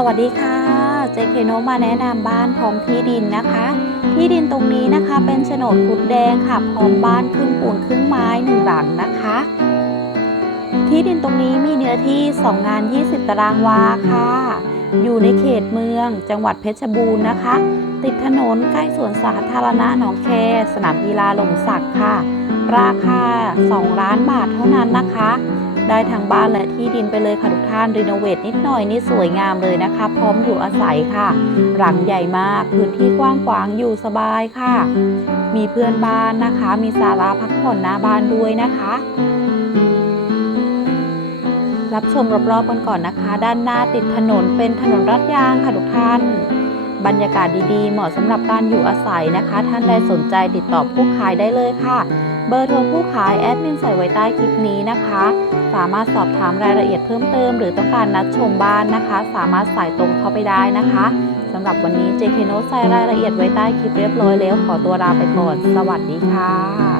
สวัสดีค่ะ เจเคโนมาแนะนำบ้านพร้อมที่ดินนะคะ ที่ดินตรงนี้นะคะเป็นโฉนดคุดแดงค่ะ พร้อมบ้านครึ่งปูนครึ่งไม้หนึ่งหลังนะคะ ที่ดินตรงนี้มีเนื้อที่2งาน 20 ตารางวาค่ะ อยู่ในเขตเมือง จังหวัดเพชรบูรณ์นะคะ ติดถนนใกล้สวนสาธารณะหนองแค สนามกีฬาหลมสักค่ะ ราคา 2 ล้านบาทเท่านั้นนะคะ ได้ทั้งบ้านและที่ดินไปเลยค่ะทุกท่านรีโนเวทนิดหน่อยนี่สวยงามเลยนะคะ พร้อมอยู่อาศัยค่ะ หลังใหญ่มากพื้นที่กว้างขวางอยู่สบายค่ะ มีเพื่อนบ้านนะคะ มีศาลาพักผ่อนหน้าบ้านด้วยนะคะรับชมรอบๆกันก่อนนะคะ ด้านหน้าติดถนนเป็นถนนรัดยางค่ะทุกท่าน บรรยากาศดีๆ เหมาะสำหรับการอยู่อาศัยนะคะ ท่านใดสนใจติดต่อผู้ขายได้เลยค่ะ เบอร์โทรผู้ขายแอดมินใส่ไว้ใต้คลิปนี้นะคะ สามารถสอบถามรายละเอียดเพิ่มเติม หรือต้องการนัดชมบ้านนะคะ สามารถสายตรงเข้าไปได้นะคะสำหรับวันนี้ JK Note ใส่รายละเอียดไว้ใต้คลิปเรียบร้อยแล้ว ขอตัวลาไปก่อน สวัสดีค่ะ